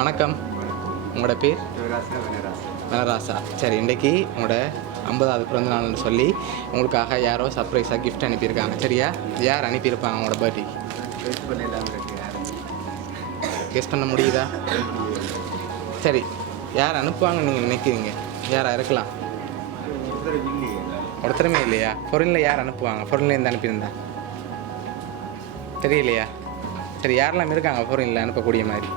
வணக்கம். உங்களோட பேர்? வனராசா. சரி, இன்றைக்கி உங்களோட 50வது பிறந்த நாள்னு சொல்லி உங்களுக்காக யாரோ சர்ப்ரைஸாக கிஃப்ட் அனுப்பியிருக்காங்க. சரியா? யார் அனுப்பியிருப்பாங்க உங்களோட பர்த்டேக்கு? கெஸ் பண்ண முடியுதா? சரி, யார் அனுப்புவாங்கன்னு நீங்கள் நினைக்கிறீங்க? யாராக இருக்கலாம்? ஒருத்தருமே இல்லையா? ஃபாரினில் யார் அனுப்புவாங்க? ஃபாரின்லேருந்து அனுப்பியிருந்தா தெரியலையா? சரி, யாரெல்லாம் இருக்காங்க ஃபாரினில் அனுப்பக்கூடிய மாதிரி?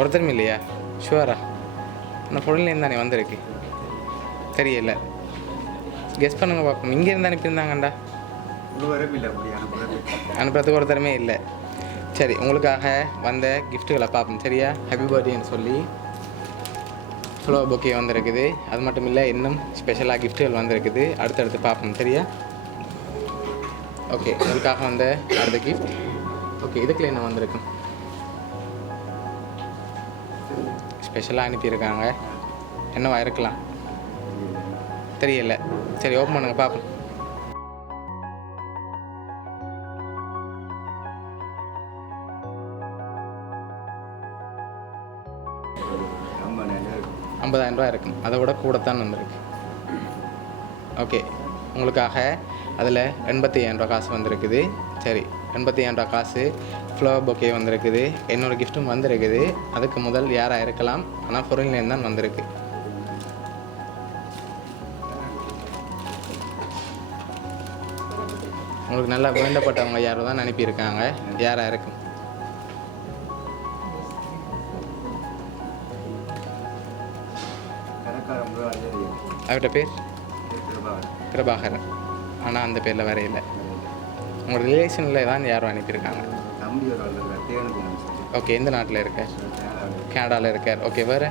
ஒருத்தரும் இல்லையா? ஷுவரா? ஆனால் ஃபாரின்லேருந்து தானே வந்திருக்கு. தெரியல. கெஸ் பண்ணுங்க பார்ப்போம். இங்கேருந்து அனுப்பியிருந்தாங்கண்டா. அனுப்புறதுக்கு ஒருத்தருமே இல்லை. சரி, உங்களுக்காக வந்த கிஃப்ட்டுகளை பார்ப்போம். சரியா? ஹாப்பி பர்த்டேன்னு சொல்லி ஃப்ளவர் பொக்கே வந்திருக்குது. அது மட்டும் இல்லை, இன்னும் ஸ்பெஷலாக கிஃப்ட்டுகள் வந்திருக்குது. அடுத்தடுத்து பார்ப்போம். சரியா? ஓகே, உங்களுக்காக வந்த அடுத்த கிஃப்ட். ஓகே, இதுக்குள்ள என்ன வந்திருக்கு? ஸ்பெஷலாக அனுப்பியிருக்காங்க. என்னவா இருக்கலாம்? தெரியல. சரி, ஓப்பன் பண்ணுங்க பார்ப்போம். $50,000 இருக்கும். அதை விட கூடத்தான் வந்திருக்கு. ஓகே, உங்களுக்காக அதில் $85,000 காசு வந்திருக்குது. சரி, $85,000 காசு, ஃப்ளவர் பொக்கே வந்திருக்குது, என்னோடய கிஃப்ட்டும் வந்திருக்குது. அதுக்கு முதல் யாராக இருக்கலாம், ஆனால் ஃபாரின்லேருந்து தான் வந்திருக்கு. உங்களுக்கு நல்லா வேண்டப்பட்டவங்க யாரோ தான் அனுப்பியிருக்காங்க. யாராக இருக்கும்? அவர்கிட்ட பேர் பிரபாகரன். ஆனால் அந்த பேரில் வேற இல்லை. உங்கள் ரிலேஷனில் தான் யாரும் அனுப்பியிருக்காங்க. ஓகே, எந்த நாட்டில் இருக்க? கனடாவில் இருக்கார். ஓகே, வேறு?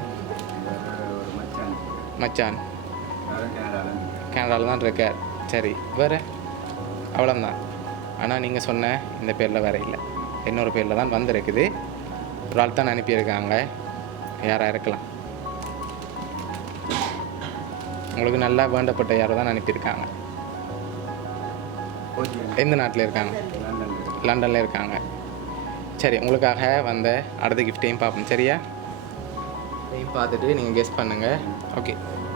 மச்சான் கனடாவில் தான் இருக்கார். சரி, வேறு? அவ்வளோதான். ஆனால் நீங்கள் சொன்ன இந்த பேரில் வேறு இல்லை. இன்னொரு பேரில் தான் வந்திருக்குது. ஒரு ஆள் தான் அனுப்பியிருக்காங்க. யாராக இருக்கலாம்? உங்களுக்கு நல்லா வேண்டப்பட்ட யாரோ தான் அனுப்பியிருக்காங்க. எந்த நாட்டில் இருக்காங்க? லண்டனில் இருக்காங்க. சரி, உங்களுக்காக வந்த அடுத்த கிஃப்ட்டையும் பார்ப்போம். சரியா? இதையும் பார்த்துட்டு நீங்கள் கெஸ் பண்ணுங்கள். ஓகே,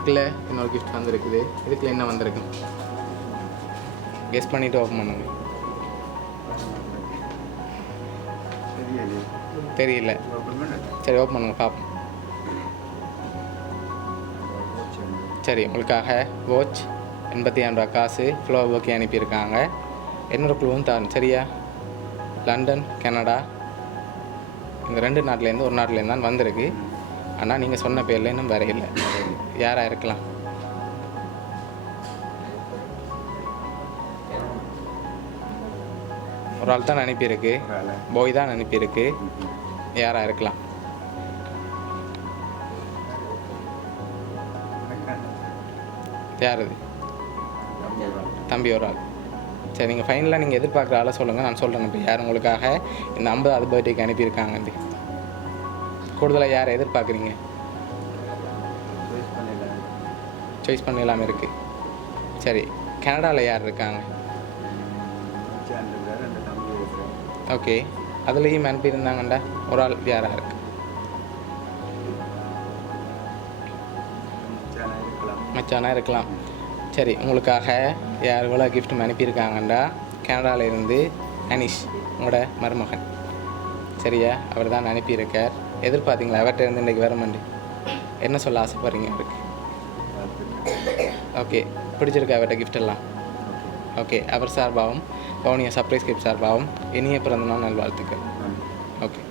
இல்லை, இன்னொரு கிஃப்ட் வந்திருக்குது. இதுக்குள்ள என்ன வந்திருக்கு? கெஸ் பண்ணிவிட்டு ஓப்பன் பண்ணுங்க. தெரியல. சரி, ஓப்பன் பண்ணுங்க பார்ப்போம். சரி, உங்களுக்காக வாட்ச், $85,000 காசு, ஃப்ளவர் பொக்கே அனுப்பியிருக்காங்க. என்னோட குழுவும் தான். சரியா? லண்டன், கனடா, இந்த 2 நாட்டிலேருந்து ஒரு நாட்டிலேருந்து தான் வந்திருக்கு. ஆனால் நீங்கள் சொன்ன பேரில் இன்னும் வேற இல்லை. யாராக இருக்கலாம்? ஒரு ஆள் தான் அனுப்பியிருக்கு. பாய் தான் அனுப்பியிருக்கு. யாராக இருக்கலாம்? யார் அது? தம்பி ஒரு ஆள். சரி, நீங்கள் ஃபைனலாக நீங்கள் எதிர்பார்க்குற ஆளை சொல்லுங்கள். நான் சொல்கிறேன் இப்போ யார் உங்களுக்காக இந்த 50வது பர்த்டேக்கு அனுப்பியிருக்காங்க. கூடுதலாக யாரை எதிர்பார்க்குறீங்க? சாய்ஸ் பண்ண இல்லாமல் இருக்குது. சரி, கனடாவில் யார் இருக்காங்க? ஓகே, அதுலேயும் அனுப்பியிருந்தாங்கண்டா. ஒரு ஆள் யாராக இருக்கு? மச்சானா இருக்கலாம். சரி, உங்களுக்காக யார் இவ்வளோ கிஃப்ட்டும் அனுப்பியிருக்காங்கண்டா, கனடாவில் இருந்து அனிஷ், உங்களோட மருமகன். சரியா? அவர் தான் அனுப்பியிருக்கார். எதிர்பார்த்தீங்களா அவர்கிட்ட இருந்து இன்றைக்கி வரமாண்டு? என்ன சொல்ல ஆசைப்படுறீங்க அவருக்கு? ஓகே, பிடிச்சிருக்கா அவர்கிட்ட கிஃப்டெல்லாம்? ஓகே, அவர் சார்பாகவும் பவுனியா சர்ப்ரைஸ் கிஃப்ட் சார்பாகவும் இனிய பிறந்தநாள் நல்வாழ்த்துக்கள். ஓகே.